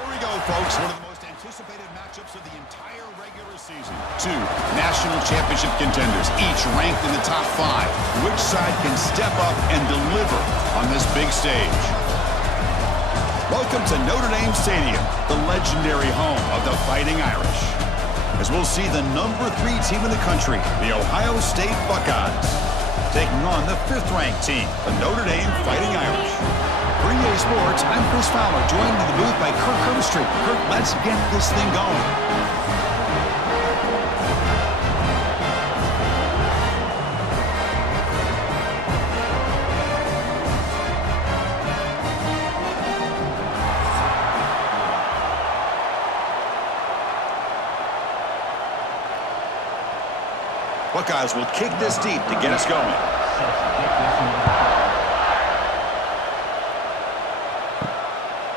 Here we go, folks. One of the most anticipated matchups of the entire regular season. Two national championship contenders, each ranked in the top 5. Which side can step up and deliver on this big stage? Welcome to Notre Dame Stadium, the legendary home of the Fighting Irish. As we'll see the number 3 team in the country, the Ohio State Buckeyes, taking on the 5th-ranked team, the Notre Dame Fighting Irish. For EA Sports, I'm Chris Fowler, joined in the booth by Kirk Herbstreit. Kirk, let's get this thing going. Buckeyes will kick this deep to get us going.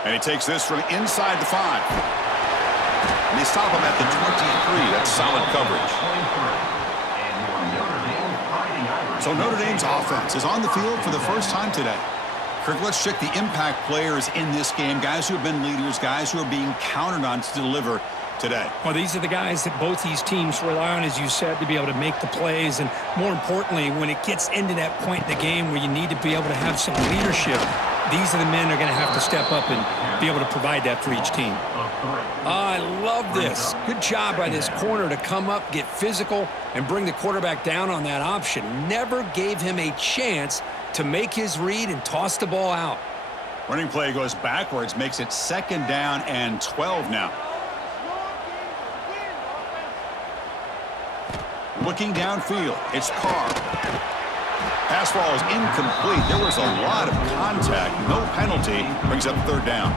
And he takes this from inside the 5. And they stop him at the 23. That's solid coverage. So Notre Dame's offense is on the field for the first time today. Kirk, let's check the impact players in this game, guys who have been leaders, guys who are being counted on to deliver today. Well, these are the guys that both these teams rely on, as you said, to be able to make the plays. And more importantly, when it gets into that point in the game where you need to be able to have some leadership, these are the men who are going to have to step up and be able to provide that for each team. I love this. Good job by this corner to come up, get physical, and bring the quarterback down on that option. Never gave him a chance to make his read and toss the ball out. Running play goes backwards, makes it 2nd down and 12 now. Looking downfield, it's Carr. Pass ball is incomplete. There was a lot of contact. No penalty. Brings up 3rd down.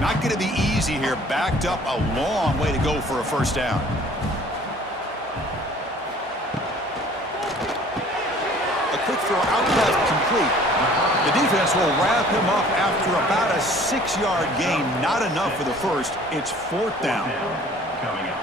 Not going to be easy here. Backed up a long way to go for a 1st down. A quick throw out left, complete. The defense will wrap him up after about a 6-yard gain. Not enough for the first. It's 4th down.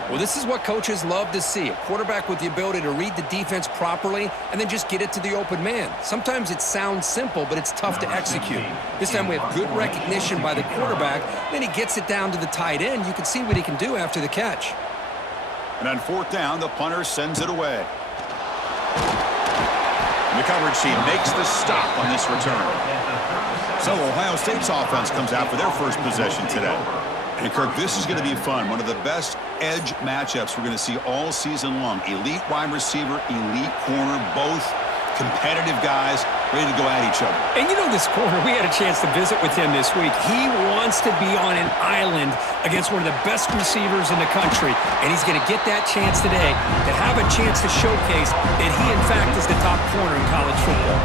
Well, this is what coaches love to see. A quarterback with the ability to read the defense properly and then just get it to the open man. Sometimes it sounds simple, but it's tough to execute. This time we have good recognition by the quarterback. Then he gets it down to the tight end. You can see what he can do after the catch. And on 4th down, the punter sends it away. The coverage team makes the stop on this return. So Ohio State's offense comes out for their first possession today. And Kirk, this is going to be fun. One of the best edge matchups we're going to see all season long. Elite wide receiver, elite corner, both competitive guys ready to go at each other. And you know this corner, we had a chance to visit with him this week. He wants to be on an island against one of the best receivers in the country. And he's going to get that chance today to have a chance to showcase that he, in fact, is the top corner in college football.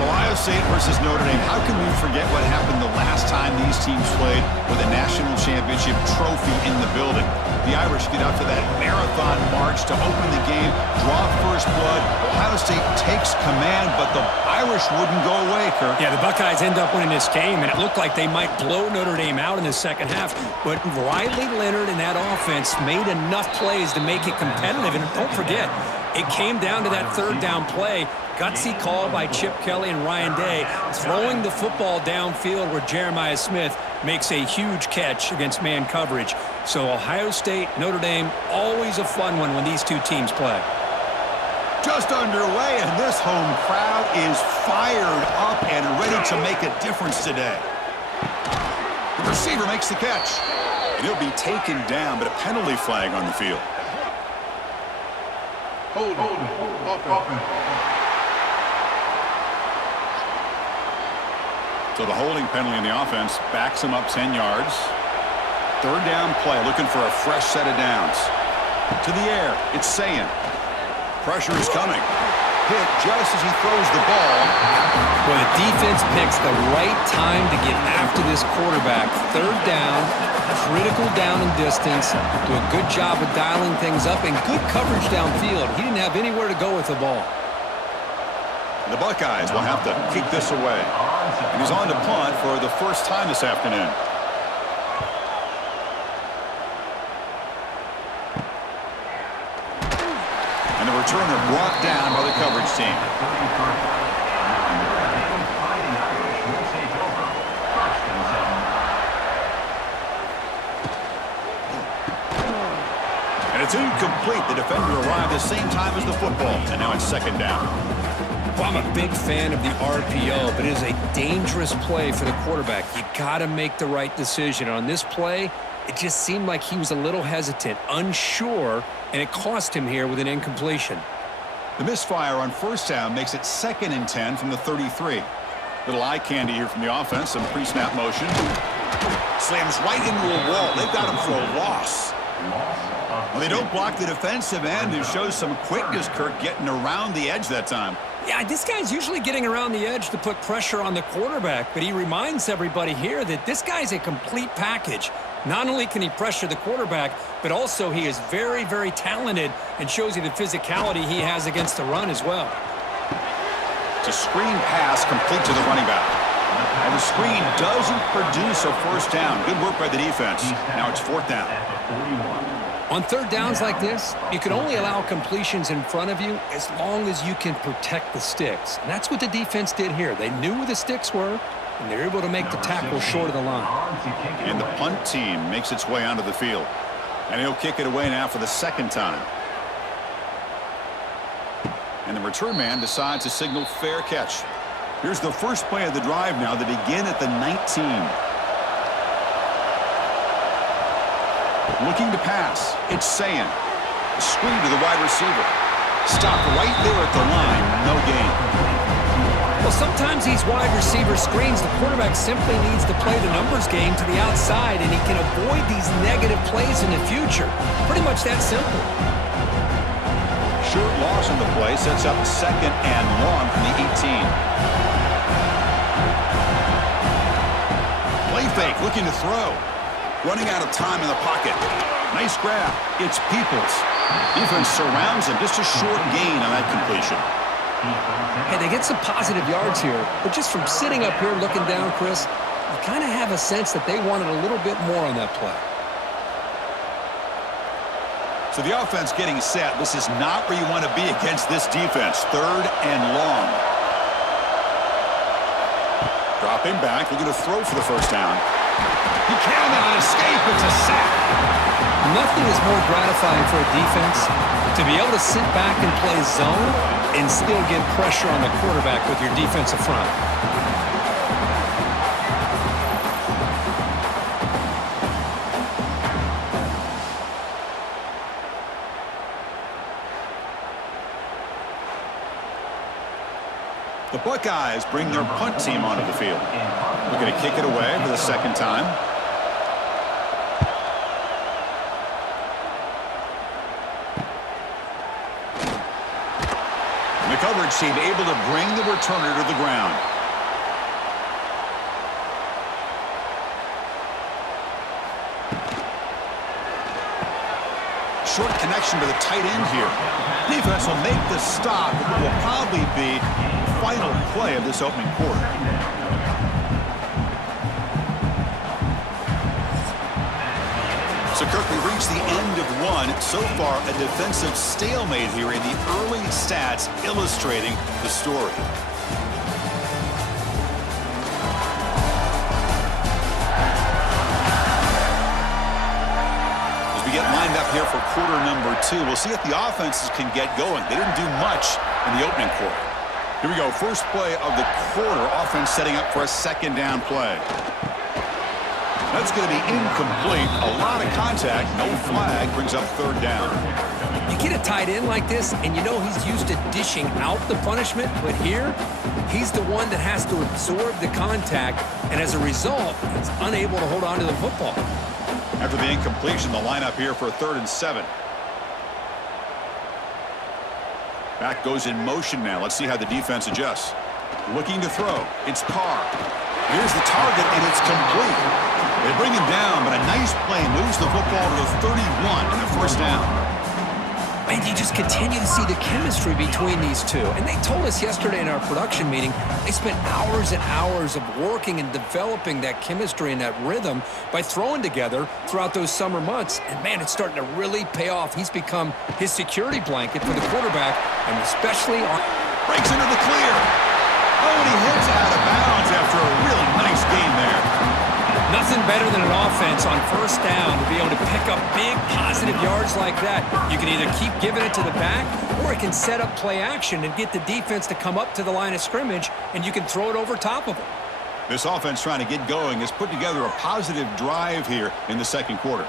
Ohio State versus Notre Dame. How can we forget what happened the last time these teams played with a national championship trophy in the building? The Irish get out to that marathon march to open the game, draw first blood. Ohio State takes command, but the Irish wouldn't go away, Kirk. Yeah, the Buckeyes end up winning this game, and it looked like they might blow Notre Dame out in the 2nd half. But Riley Leonard and that offense made enough plays to make it competitive. And don't forget, it came down to that 3rd down play. Gutsy call by Chip Kelly and Ryan Day, throwing the football downfield where Jeremiah Smith makes a huge catch against man coverage. So Ohio State, Notre Dame, always a fun one when these two teams play. Just underway, and this home crowd is fired up and ready to make a difference today. The receiver makes the catch. And he'll be taken down, but a penalty flag on the field. Hold. So the holding penalty in the offense backs him up 10 yards. 3rd down play, looking for a fresh set of downs. To the air, it's Sayin. Pressure is coming. Hit just as he throws the ball. Well, the defense picks the right time to get after this quarterback. 3rd down, critical down and distance. Do a good job of dialing things up and good coverage downfield. He didn't have anywhere to go with the ball. The Buckeyes will have to kick this away. And he's on to punt for the first time this afternoon. the returner brought down by the coverage team. And it's incomplete. The defender arrived at the same time as the football, and now it's second down. Well, I'm a big fan of the RPO, but it is a dangerous play for the quarterback. You got to make the right decision. On this play, it just seemed like he was a little hesitant, unsure, and it cost him here with an incompletion. The misfire on first down makes it 2nd and 10 from the 33. Little eye candy here from the offense, some pre-snap motion. Slams right into a wall. They've got him for a loss. Well, they don't block the defensive end, who shows some quickness, Kirk, getting around the edge that time. Yeah, this guy's usually getting around the edge to put pressure on the quarterback, but he reminds everybody here that this guy's a complete package. Not only can he pressure the quarterback, but also he is very, very talented and shows you the physicality he has against the run as well. It's a screen pass complete to the running back. And the screen doesn't produce a first down. Good work by the defense. Now it's 4th down. On third downs like this, you can only allow completions in front of you as long as you can protect the sticks. And that's what the defense did here. They knew where the sticks were, and they were able to make the tackle short of the line. And the punt team makes its way onto the field. And he'll kick it away now for the 2nd time. And the return man decides to signal fair catch. Here's the first play of the drive now. They begin at the 19. Looking to pass. It's Sayan. Screen to the wide receiver. Stopped right there at the line. No gain. Well, sometimes these wide receiver screens, the quarterback simply needs to play the numbers game to the outside, and he can avoid these negative plays in the future. Pretty much that simple. Short loss on the play sets up 2nd and long from the 18. Play fake, looking to throw. Running out of time in the pocket. Nice grab. It's Peoples. Defense surrounds him. Just a short gain on that completion. Hey, they get some positive yards here, but just from sitting up here looking down, Chris, you kind of have a sense that they wanted a little bit more on that play. So the offense getting set. This is not where you want to be against this defense. 3rd and long. Dropping back. Looking to throw for the first down. He cannot escape. It's a sack. Nothing is more gratifying for a defense to be able to sit back and play zone and still get pressure on the quarterback with your defensive front. The Buckeyes bring their punt team onto the field. Looking to kick it away for the 2nd time. And the coverage team able to bring the returner to the ground. Short connection to the tight end here. Defense will make the stop. It will probably be the final play of this opening quarter. So, Kirk, we reached the end of one. So far, a defensive stalemate here in the early stats illustrating the story. As we get lined up here for quarter number 2, we'll see if the offenses can get going. They didn't do much in the opening quarter. Here we go. First play of the quarter. Offense setting up for a 2nd down play. That's going to be incomplete. A lot of contact. No flag. Brings up 3rd down. You get a tight end like this, and you know he's used to dishing out the punishment, but here, he's the one that has to absorb the contact, and as a result, he's unable to hold on to the football. After the incompletion, the lineup here for a 3rd and 7. Back goes in motion now. Let's see how the defense adjusts. Looking to throw. It's Carr. Here's the target, and it's complete. They bring him down, but a nice play moves the football to the 31 and a 1st down. And you just continue to see the chemistry between these two. And they told us yesterday in our production meeting, they spent hours and hours of working and developing that chemistry and that rhythm by throwing together throughout those summer months. And, man, it's starting to really pay off. He's become his security blanket for the quarterback, and especially on... Breaks into the clear. Oh, and he hits out of bounds after a really nice game there. Nothing better than an offense on first down to be able to pick up big positive yards like that. You can either keep giving it to the back, or it can set up play action and get the defense to come up to the line of scrimmage, and you can throw it over top of them. This offense trying to get going has put together a positive drive here in the second quarter.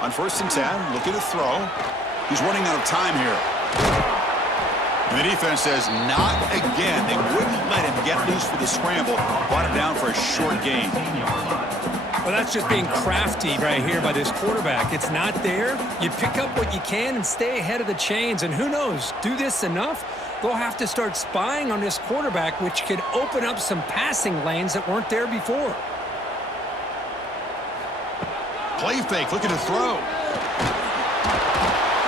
On 1st and 10, looking to throw. He's running out of time here. And the defense says, not again. They wouldn't let him get loose for the scramble. Brought him down for a short gain. Well, that's just being crafty right here by this quarterback. It's not there. You pick up what you can and stay ahead of the chains. And who knows, do this enough, they'll have to start spying on this quarterback, which could open up some passing lanes that weren't there before. Play fake, looking to throw.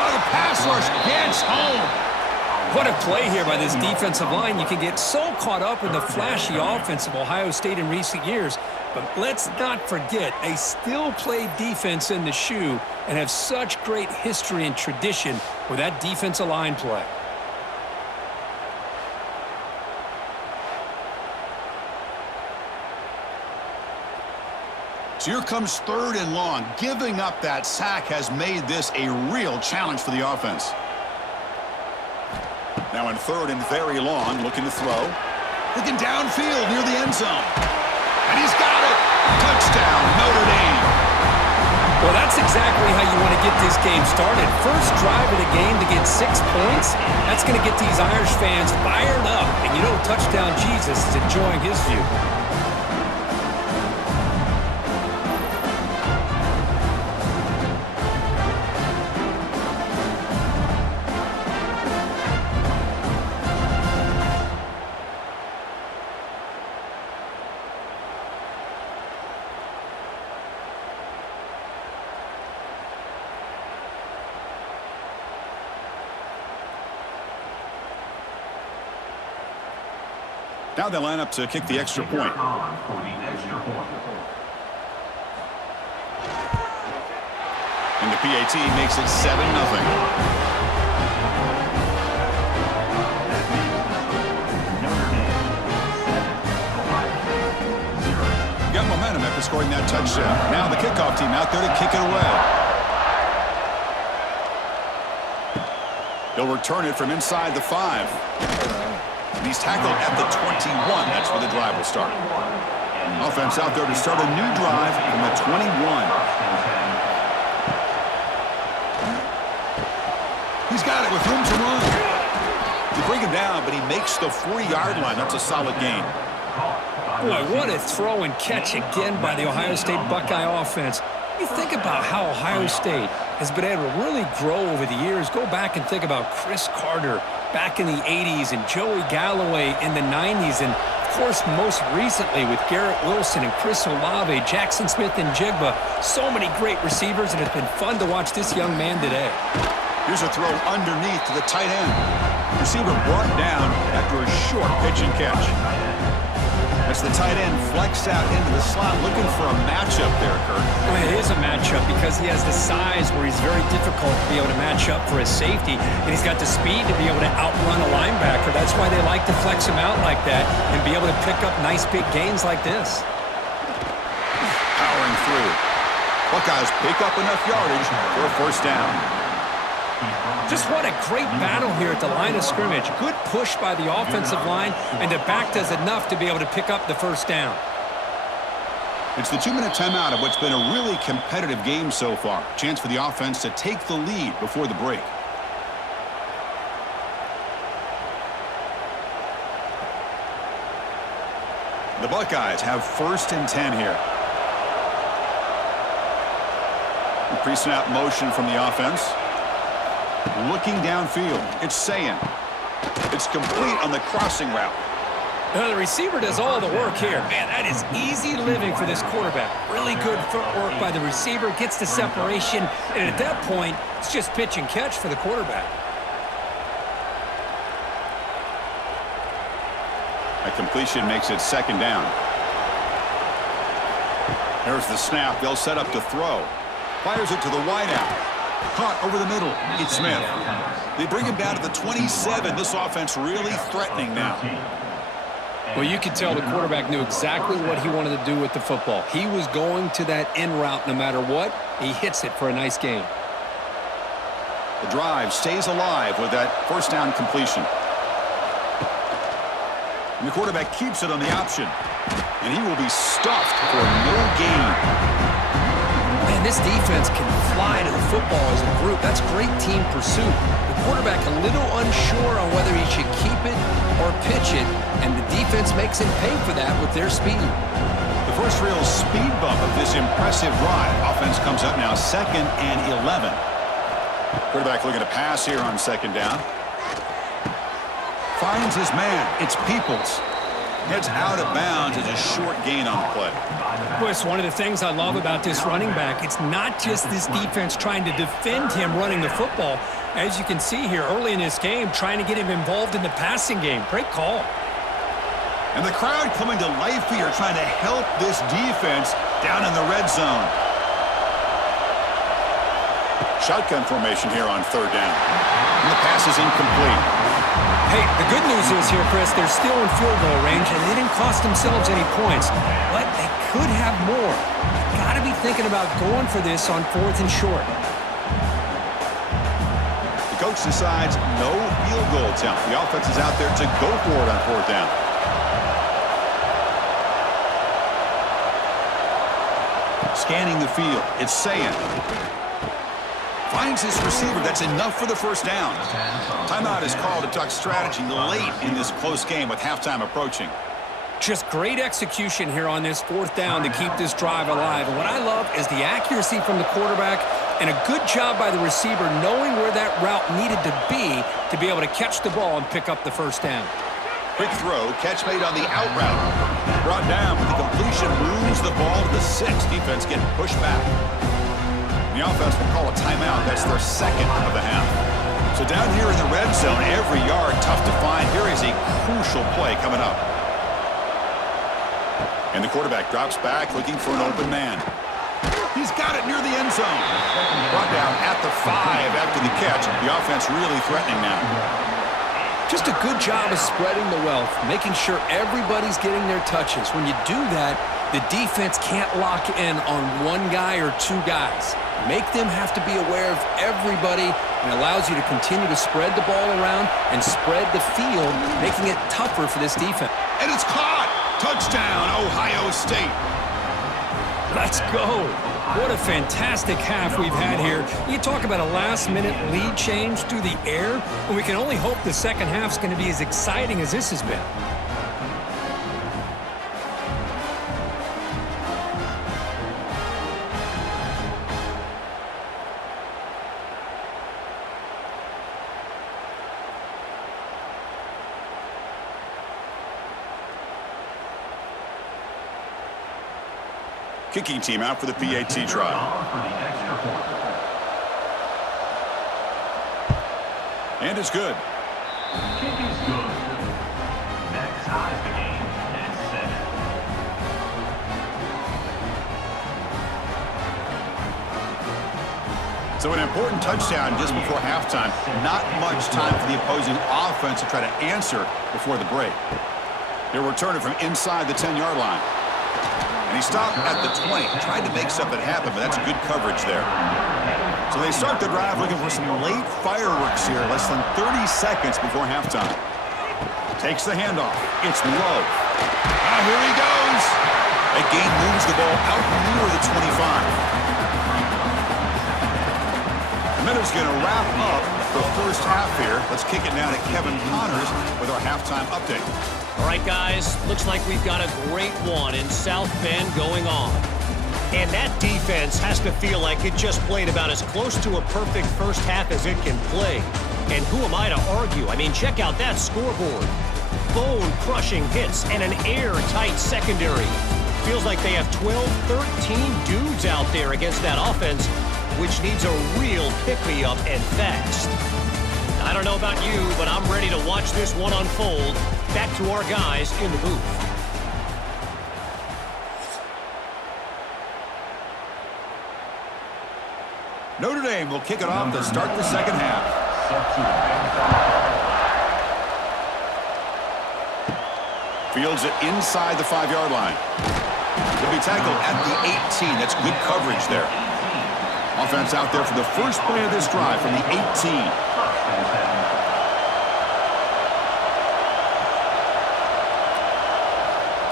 Oh, the pass rush gets home. What a play here by this defensive line. You can get so caught up in the flashy offense of Ohio State in recent years, but let's not forget, they still play defense in the shoe and have such great history and tradition with that defensive line play. So here comes 3rd and long. Giving up that sack has made this a real challenge for the offense. Now in 3rd and very long, looking to throw. Looking downfield near the end zone. And he's got it. Touchdown, Notre Dame. Well, that's exactly how you want to get this game started. First drive of the game to get 6 points. That's going to get these Irish fans fired up. And you know, Touchdown Jesus is enjoying his view. Now they line up to kick the extra point. And the PAT makes it 7-0. Got momentum after scoring that touchdown. Now the kickoff team out there to kick it away. He'll return it from inside the 5. He's tackled at the 21. That's where the drive will start. Offense out there to start a new drive from the 21. He's got it with room to run. You bring him down, but he makes the 40-yard line. That's a solid gain. Boy, what a throw and catch again by the Ohio State Buckeye offense. You think about how Ohio State has been able to really grow over the years. Go back and think about Chris Carter back in the 80s and Joey Galloway in the 90s. And, of course, most recently with Garrett Wilson and Chris Olave, Jackson Smith and Jigba. So many great receivers, and it's been fun to watch this young man today. Here's a throw underneath to the tight end. Receiver brought down after a short pitch and catch. As the tight end flexed out into the slot, looking for a matchup there, Kurt. Well, it is a matchup because he has the size where he's very difficult to be able to match up for his safety, and he's got the speed to be able to outrun a linebacker. That's why they like to flex him out like that and be able to pick up nice big gains like this. Powering through. Buckeyes pick up enough yardage for a first down. Just what a great battle here at the line of scrimmage. Good push by the offensive line, and the back does enough to be able to pick up the first down. It's the 2-minute timeout of what's been a really competitive game so far. Chance for the offense to take the lead before the break. The Buckeyes have 1st and 10 here. Pre-snap motion from the offense. Looking downfield. It's Sayin. It's complete on the crossing route. The receiver does all the work here. Man, that is easy living for this quarterback. Really good footwork by the receiver, gets the separation, and at that point, it's just pitch and catch for the quarterback. A completion makes it second down. There's the snap. They'll set up to throw. Fires it to the wideout. Caught over the middle. It's Smith. They bring him down to the 27. This offense really threatening now. Well, you could tell the quarterback knew exactly what he wanted to do with the football. He was going to that in route no matter what. He hits it for a nice gain. The drive stays alive with that first down completion. And the quarterback keeps it on the option. And he will be stuffed for no gain. Man, this defense can fly to the football as a group. That's great team pursuit. The quarterback a little unsure on whether he should keep it or pitch it, and the defense makes him pay for that with their speed. The first real speed bump of this impressive drive. Offense comes up now 2nd and 11. Quarterback looking to pass here on 2nd down. Finds his man. It's Peoples. Heads out of bounds as a short gain on the play. Well, it's one of the things I love about this running back. It's not just this defense trying to defend him running the football. As you can see here early in this game, trying to get him involved in the passing game. Great call. And the crowd coming to life here, trying to help this defense down in the red zone. Shotgun formation here on 3rd down. And the pass is incomplete. Hey, the good news is here, Chris, they're still in field goal range, and they didn't cost themselves any points. But they could have more. You've got to be thinking about going for this on 4th and short. The coach decides no field goal attempt. The offense is out there to go for it on 4th down. Scanning the field. It's Sayan. Finds his receiver. That's enough for the first down. Timeout is called to talk strategy late in this close game with halftime approaching. Just great execution here on this 4th down to keep this drive alive. And what I love is the accuracy from the quarterback and a good job by the receiver knowing where that route needed to be able to catch the ball and pick up the first down. Quick throw, catch made on the out route. Brought down, but the completion moves the ball to the 6. Defense getting pushed back. The offense will call a timeout. That's their 2nd of the half. So down here in the red zone, every yard tough to find. Here is a crucial play coming up. And the quarterback drops back looking for an open man. He's got it near the end zone. Brought down at the 5 after the catch. The offense really threatening now. Just a good job of spreading the wealth, making sure everybody's getting their touches. When you do that, the defense can't lock in on one guy or 2 guys. Make them have to be aware of everybody, and allows you to continue to spread the ball around and spread the field, making it tougher for this defense. And it's caught! Touchdown, Ohio State! Let's go! What a fantastic half we've had here. You talk about a last-minute lead change through the air, and we can only hope the second half's going to be as exciting as this has been. Kicking team out for the PAT trial. And it's good. Kick is good. Next ties the game at 7. So an important touchdown just before halftime. Not much time for the opposing offense to try to answer before the break. They're returning from inside the 10-yard line. And he stopped at the 20. Tried to make something happen, but that's good coverage there. So they start the drive looking for some late fireworks here, less than 30 seconds before halftime. Takes the handoff. It's low. Now here he goes. That gain moves the ball out near the 25. And then it's going to wrap up the first half here. Let's kick it now to Kevin Connors with our halftime update. All right, guys, looks like we've got a great one in South Bend going on. And that defense has to feel like it just played about as close to a perfect first half as it can play. And who am I to argue? I mean, check out that scoreboard. bone-crushing hits and an airtight secondary. Feels like they have 12, 13 dudes out there against that offense, which needs a real pick-me-up and fast. I don't know about you, but I'm ready to watch this one unfold. Back to our guys in the booth. Notre Dame will kick it off to start the second half. Fields it inside the 5-yard line. He'll be tackled at the 18. That's good coverage there. Offense out there for the first play of this drive from the 18.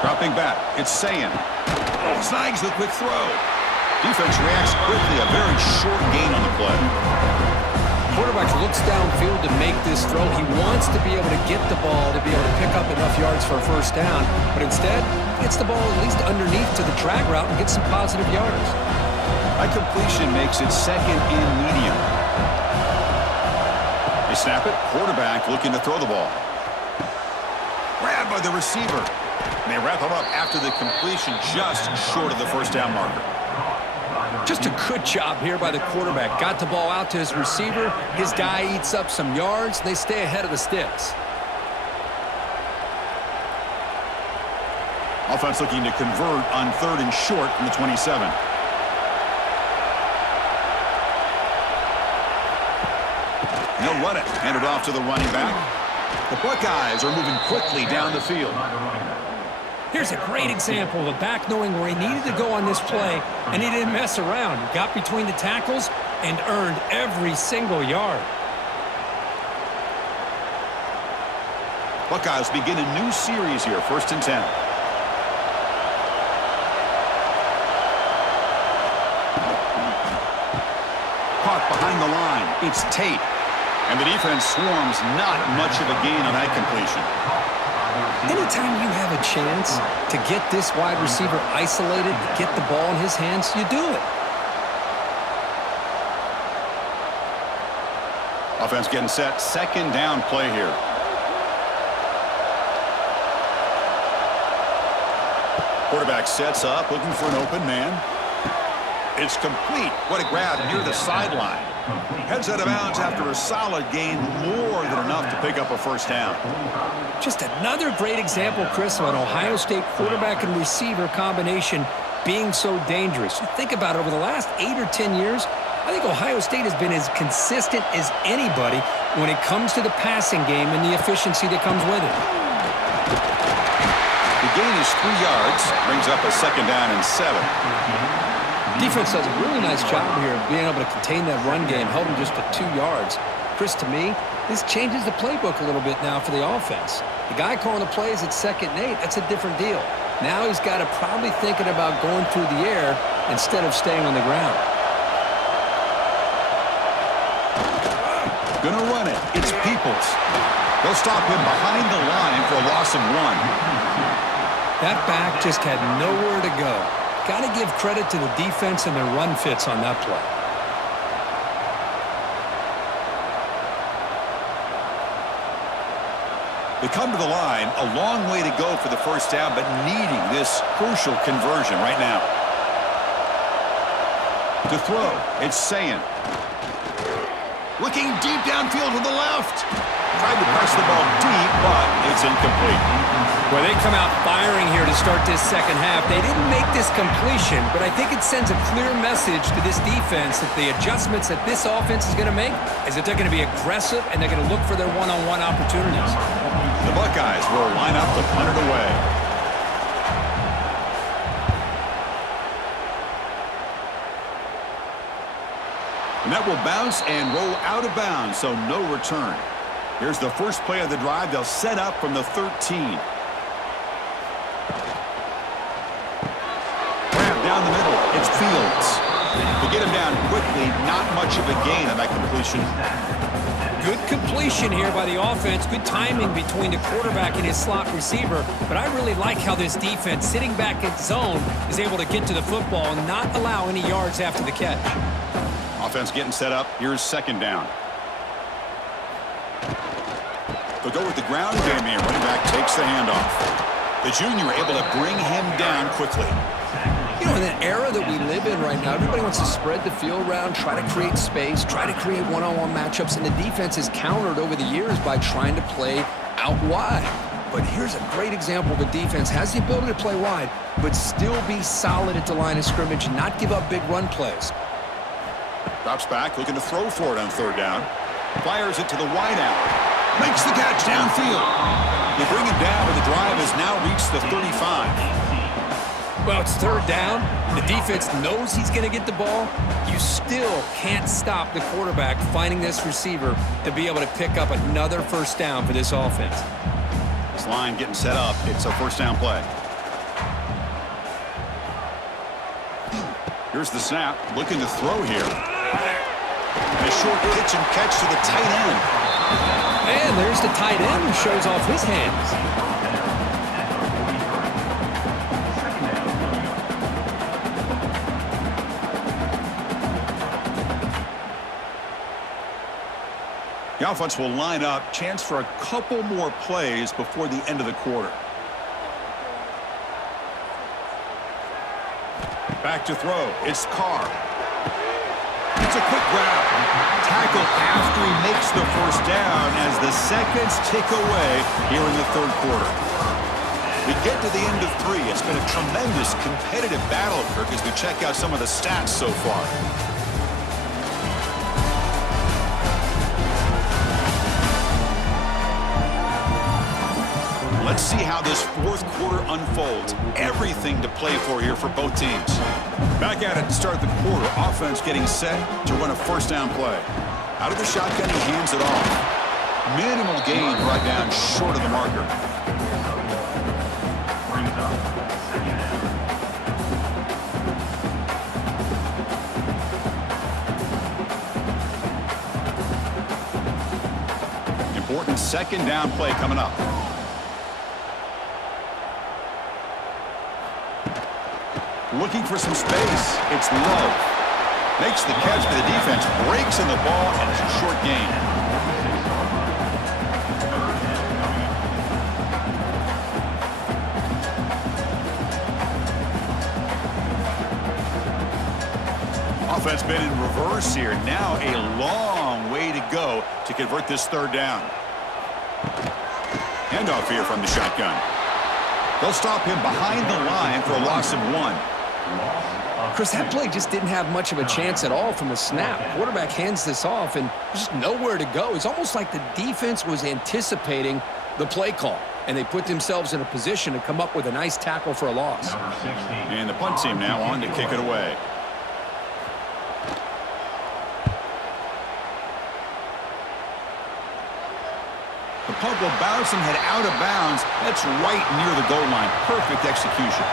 Dropping back, it's Sayin. Snags the quick throw. Defense reacts quickly, a very short gain on the play. Quarterback looks downfield to make this throw. He wants to be able to get the ball to be able to pick up enough yards for a first down, but instead, he gets the ball at least underneath to the drag route and gets some positive yards. That completion makes it second and medium. They snap it, quarterback looking to throw the ball. Grabbed by the receiver. And they wrap him up after the completion just short of the first down marker. Just a good job here by the quarterback. Got the ball out to his receiver. His guy eats up some yards. They stay ahead of the sticks. Offense looking to convert on 3rd and short from the 27. They'll run it. Hand it off to the running back. The Buckeyes are moving quickly down the field. Here's a great example of a back knowing where he needed to go on this play, and he didn't mess around. He got between the tackles and earned every single yard. Buckeyes begin a new series here, 1st and 10. Caught behind the line. It's Tate. And the defense swarms, not much of a gain on that completion. Anytime you have a chance to get this wide receiver isolated, get the ball in his hands, you do it. Offense getting set. 2nd down play here. Quarterback sets up, looking for an open man. It's complete. What a grab near the sideline. Heads out of bounds after a solid gain, more than enough to pick up a first down. Just another great example, Chris, of an Ohio State quarterback and receiver combination being so dangerous. You think about it, over the last 8 or 10 years, I think Ohio State has been as consistent as anybody when it comes to the passing game and the efficiency that comes with it. The gain is 3 yards, brings up a 2nd down and 7. Defense does a really nice job here of being able to contain that run game, held him just to 2 yards. Chris, to me, this changes the playbook a little bit now for the offense. The guy calling the plays at 2nd and 8, that's a different deal. Now he's got to probably thinking about going through the air instead of staying on the ground. Gonna run it. It's Peoples. They'll stop him behind the line for a loss of 1. That back just had nowhere to go. Got to give credit to the defense and their run fits on that play. They come to the line, a long way to go for the first down, but needing this crucial conversion right now. To throw, it's Sayin. Looking deep downfield to the left. Tried to press the ball deep, but it's incomplete. Well, they come out firing here to start this second half. They didn't make this completion, but I think it sends a clear message to this defense that the adjustments that this offense is going to make is that they're going to be aggressive and they're going to look for their one-on-one opportunities. The Buckeyes will line up to punt it away. And that will bounce and roll out of bounds, so no return. Here's the first play of the drive. They'll set up from the 13. Down the middle, it's Fields. To get him down quickly, not much of a gain on that completion. Good completion here by the offense. Good timing between the quarterback and his slot receiver. But I really like how this defense, sitting back in zone, is able to get to the football and not allow any yards after the catch. Offense getting set up. Here's 2nd down. They'll go with the ground game here. Running back takes the handoff. The junior able to bring him down quickly. You know, in an era that we live in right now, everybody wants to spread the field around, try to create space, try to create one-on-one matchups, and the defense is countered over the years by trying to play out wide. But here's a great example. The defense has the ability to play wide, but still be solid at the line of scrimmage and not give up big run plays. Drops back, looking to throw for it on third down. Fires it to the wideout. Makes the catch downfield. They bring him down, but the drive has now reached the 35. Well, it's third down. The defense knows he's going to get the ball. You still can't stop the quarterback finding this receiver to be able to pick up another first down for this offense. This line getting set up. It's a first down play. Here's the snap. Looking to throw here. And a short pitch and catch to the tight end. And there's the tight end who shows off his hands. The offense will line up. Chance for a couple more plays before the end of the quarter. Back to throw. It's Carr. It's a quick grab. Tackle after he makes the first down as the seconds tick away here in the third quarter. We get to the end of 3. It's been a tremendous competitive battle, Kirk, as we check out some of the stats so far. Let's see how this fourth quarter unfolds. Everything to play for here for both teams. Back at it to start the quarter. Offense getting set to run a first down play. Out of the shotgun, he hands it off. Minimal gain right down short of the marker. Important second down play coming up. Looking for some space. It's Love. Makes the catch for the defense. Breaks in the ball, and it's a short gain. Offense been in reverse here. Now a long way to go to convert this third down. Handoff here from the shotgun. They'll stop him behind the line for a loss of 1. Chris, that play just didn't have much of a chance at all from the snap. Quarterback hands this off and just nowhere to go. It's almost like the defense was anticipating the play call, and they put themselves in a position to come up with a nice tackle for a loss. And the punt team now on to kick it away. The punt will bounce and head out of bounds. That's right near the goal line. Perfect execution.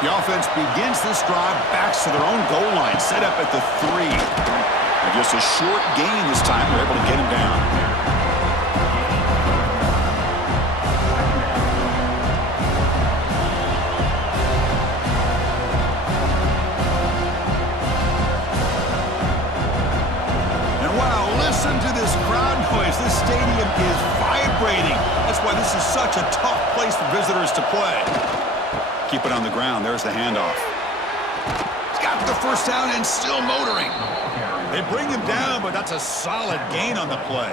The offense begins this drive, backs to their own goal line, set up at the 3. And just a short gain this time. We're able to get him down. And wow, listen to this crowd noise. This stadium is vibrating. That's why this is such a tough place for visitors to play. Keep it on the ground. There's the handoff. He's got the first down and still motoring. They bring him down, but that's a solid gain on the play.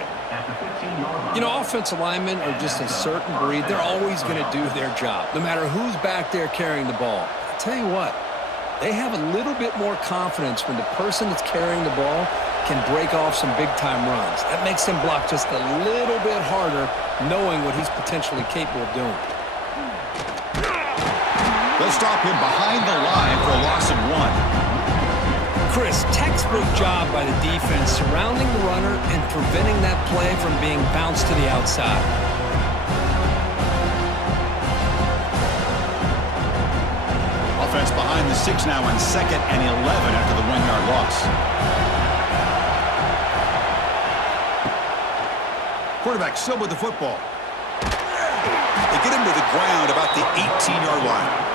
You know, offensive linemen are just a certain breed. They're always going to do their job, no matter who's back there carrying the ball. I'll tell you what, they have a little bit more confidence when the person that's carrying the ball can break off some big-time runs. That makes them block just a little bit harder, knowing what he's potentially capable of doing. They'll stop him behind the line for a loss of 1. Chris, textbook job by the defense surrounding the runner and preventing that play from being bounced to the outside. Offense behind the 6 now on 2nd and 11 after the 1-yard loss. Quarterback still with the football. They get him to the ground about the 18-yard line.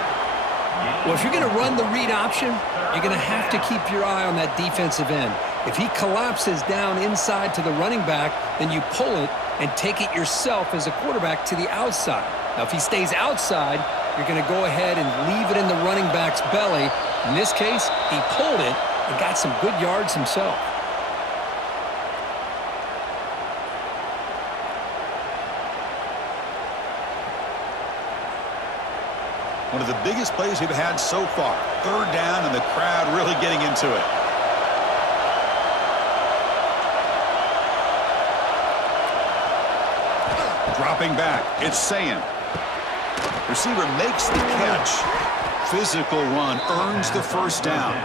Well, if you're going to run the read option, you're going to have to keep your eye on that defensive end. If he collapses down inside to the running back, then you pull it, and take it yourself as a quarterback to the outside. Now, if he stays outside, you're going to go ahead and leave it in the running back's belly. In this case, he pulled it and got some good yards himself. One of the biggest plays we've had so far. Third down, and the crowd really getting into it. Dropping back, it's Sayin. Receiver makes the catch. Physical run, earns the first down.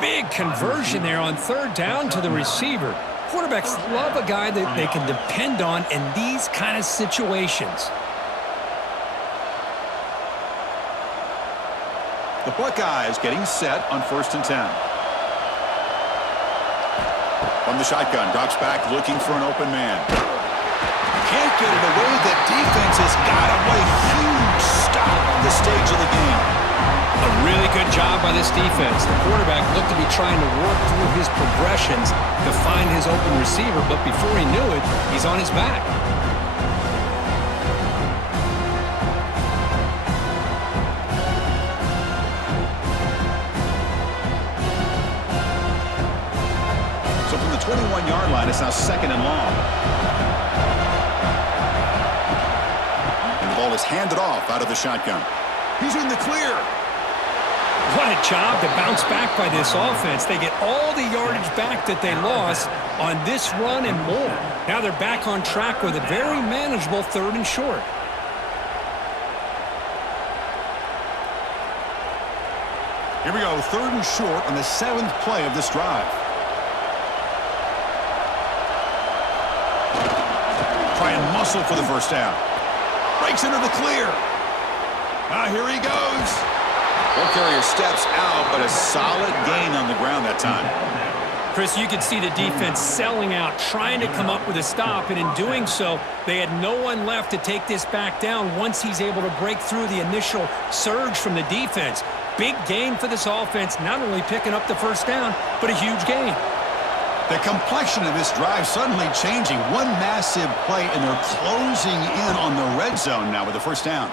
Big conversion there on third down to the receiver. Quarterbacks love a guy that they can depend on in these kind of situations. The Buckeyes getting set on 1st and 10. From the shotgun, drops back looking for an open man. Can't get it away. The defense has got away. Huge stop on the stage of the game. A really good job by this defense. The quarterback looked to be trying to work through his progressions to find his open receiver, but before he knew it, he's on his back. So from the 21-yard line, it's now 2nd and long. And the ball is handed off out of the shotgun. He's in the clear. What a job to bounce back by this offense. They get all the yardage back that they lost on this run and more. Now they're back on track with a very manageable 3rd and short. Here we go, 3rd and short on the 7th play of this drive. Try and muscle for the first down. Breaks into the clear. Here he goes. Ball carrier steps out, but a solid gain on the ground that time. Chris, you could see the defense selling out, trying to come up with a stop, and in doing so, they had no one left to take this back down once he's able to break through the initial surge from the defense. Big gain for this offense, not only picking up the first down, but a huge gain. The complexion of this drive suddenly changing. One massive play, and they're closing in on the red zone now with the first down.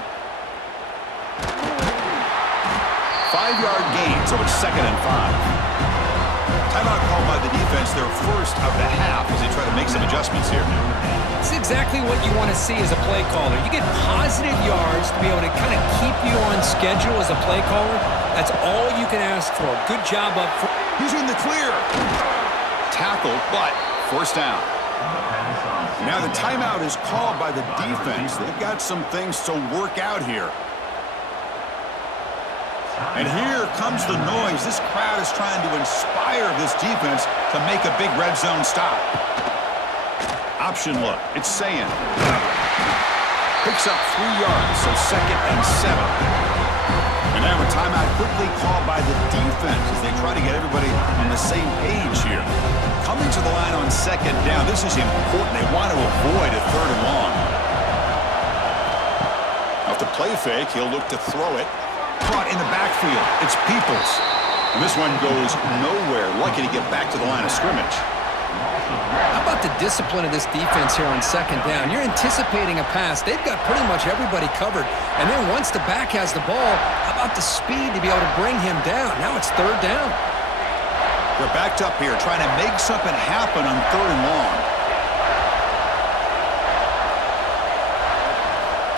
5-yard gain, so it's 2nd and 5. Timeout called by the defense, their first of the half, as they try to make some adjustments here. It's exactly what you want to see as a play caller. You get positive yards to be able to kind of keep you on schedule as a play caller. That's all you can ask for. Good job up front. He's in the clear. Tackle, but first down. Now the timeout is called by the defense. They've got some things to work out here. And here comes the noise. This crowd is trying to inspire this defense to make a big red zone stop. Option look. It's Sayin. Picks up 3 yards, so 2nd and 7. And now a timeout quickly called by the defense as they try to get everybody on the same page here. Coming to the line on 2nd down. This is important. They want to avoid a 3rd and long. Off the play fake, he'll look to throw it. Caught in the backfield. It's Peoples. And this one goes nowhere. Lucky to get back to the line of scrimmage. How about the discipline of this defense here on 2nd down? You're anticipating a pass. They've got pretty much everybody covered. And then once the back has the ball, how about the speed to be able to bring him down? Now it's 3rd down. They're backed up here trying to make something happen on 3rd and long.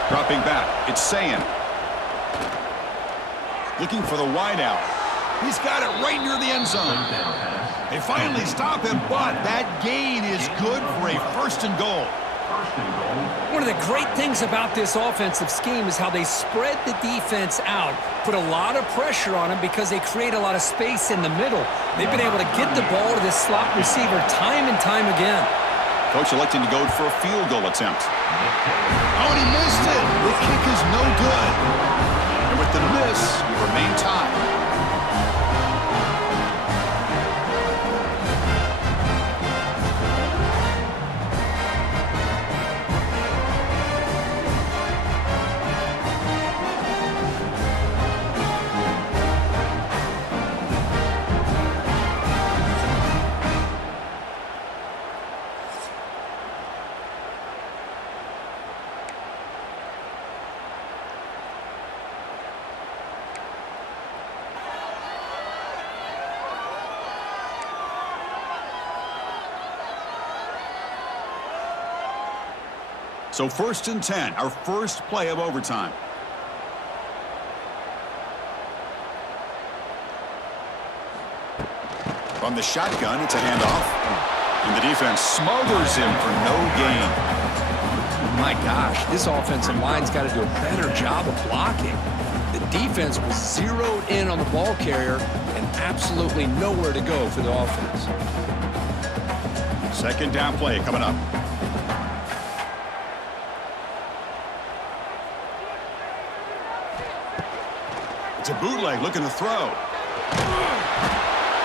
Dropping back. It's Sayin. Looking for the wideout. He's got it right near the end zone. They finally stop him, but that gain is good for a 1st and goal. One of the great things about this offensive scheme is how they spread the defense out, put a lot of pressure on them because they create a lot of space in the middle. They've been able to get the ball to this slot receiver time and time again. Coach electing to go for a field goal attempt. Oh, and he missed it. The kick is no good. And with the miss, remain tied. So 1st and 10, our first play of overtime. From the shotgun, it's a handoff. And the defense smothers him for no gain. My gosh, this offensive line's got to do a better job of blocking. The defense was zeroed in on the ball carrier and absolutely nowhere to go for the offense. 2nd down play coming up. It's a bootleg looking to throw.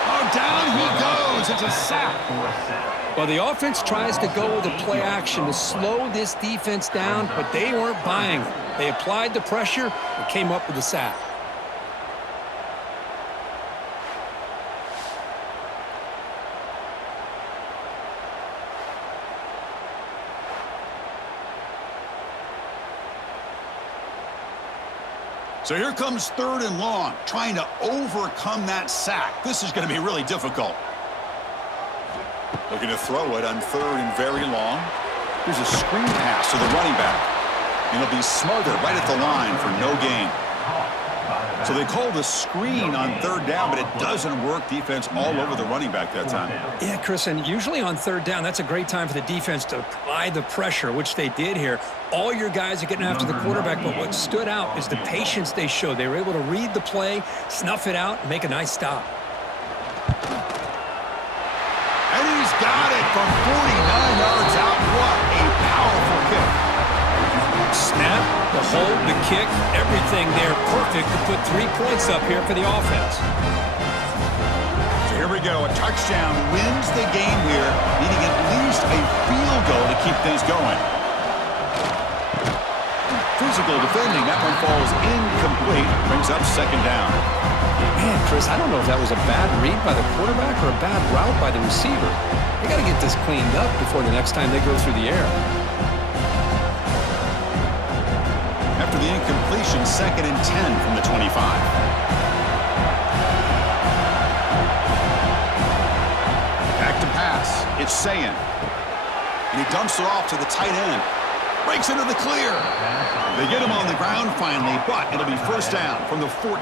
Oh, down he goes. It's a sack. Well, the offense tries to go with the play action to slow this defense down, but they weren't buying it. They applied the pressure and came up with the sack. So here comes 3rd and long, trying to overcome that sack. This is going to be really difficult. Looking to throw it on 3rd and very long. Here's a screen pass to the running back. And he'll be smothered right at the line for no gain. So they call the screen on 3rd down, but it doesn't work. Defense all over the running back that time. Yeah, Chris, and usually on 3rd down, that's a great time for the defense to apply the pressure, which they did here. All your guys are getting after the quarterback, but what stood out is the patience they showed. They were able to read the play, snuff it out, and make a nice stop. And he's got it from 49 yards out. What a powerful kick. Snap, the hold, the kick, everything there perfect to put 3 points up here for the offense. So here we go. A touchdown wins the game here, needing at least a field goal to keep things going. Physical defending. That one falls incomplete. Brings up 2nd down. Man, Chris, I don't know if that was a bad read by the quarterback or a bad route by the receiver. They got to get this cleaned up before the next time they go through the air. After the incompletion, 2nd and 10 from the 25. Back to pass. It's Sayin. And he dumps it off to the tight end. Breaks into the clear. They get him on the ground finally, but it'll be 1st down from the 14.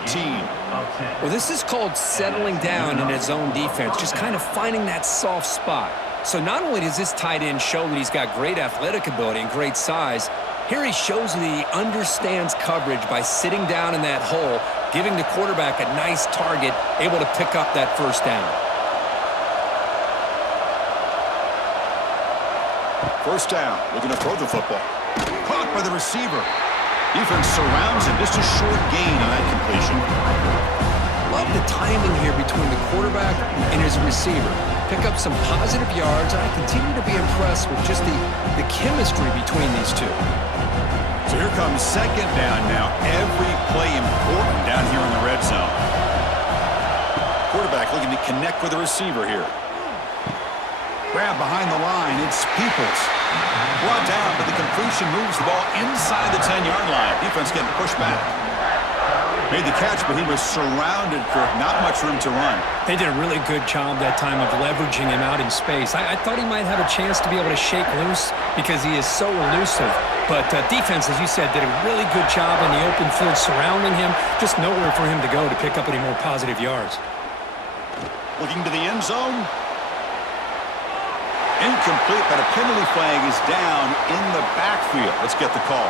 Well, this is called settling down in his own defense, just kind of finding that soft spot. So not only does this tight end show that he's got great athletic ability and great size, here he shows that he understands coverage by sitting down in that hole, giving the quarterback a nice target, able to pick up that 1st down. 1st down, looking to throw the football. Caught by the receiver. Defense surrounds him. Just a short gain on that completion. Love the timing here between the quarterback and his receiver. Pick up some positive yards, and I continue to be impressed with just the chemistry between these two. So here comes 2nd down now. Every play important down here in the red zone. Quarterback looking to connect with the receiver here. Grab behind the line. It's Peoples. Brought down, but the completion moves the ball inside the 10-yard line. Defense getting pushed back. Made the catch, but he was surrounded for not much room to run. They did a really good job that time of leveraging him out in space. I thought he might have a chance to be able to shake loose because he is so elusive. But defense, as you said, did a really good job in the open field surrounding him. Just nowhere for him to go to pick up any more positive yards. Looking to the end zone. Incomplete, but a penalty flag is down in the backfield. Let's get the call.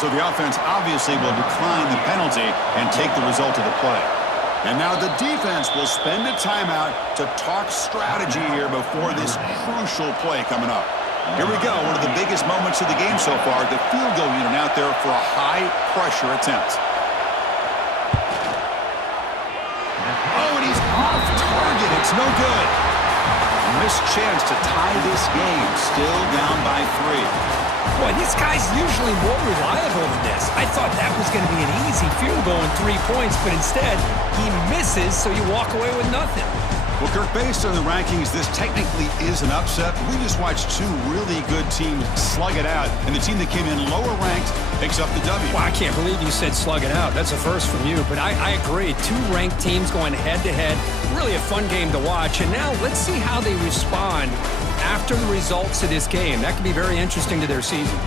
So the offense obviously will decline the penalty and take the result of the play. And now the defense will spend a timeout to talk strategy here before this crucial play coming up. Here we go, one of the biggest moments of the game so far. The field goal unit out there for a high-pressure attempt. Oh, and he's off target. It's no good. A missed chance to tie this game. Still down by 3. Boy, this guy's usually more reliable than this. I thought that was going to be an easy field goal and 3 points, but instead, he misses, so you walk away with nothing. Well, Kirk, based on the rankings, this technically is an upset. We just watched two really good teams slug it out, and the team that came in lower ranked picks up the W. Well, I can't believe you said slug it out. That's a first from you, but I agree. Two ranked teams going head-to-head. Really a fun game to watch, and now let's see how they respond after the results of this game. That could be very interesting to their season.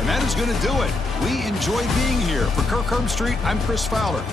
And that is going to do it. We enjoy being here. For Kirk Herbstreit, I'm Chris Fowler.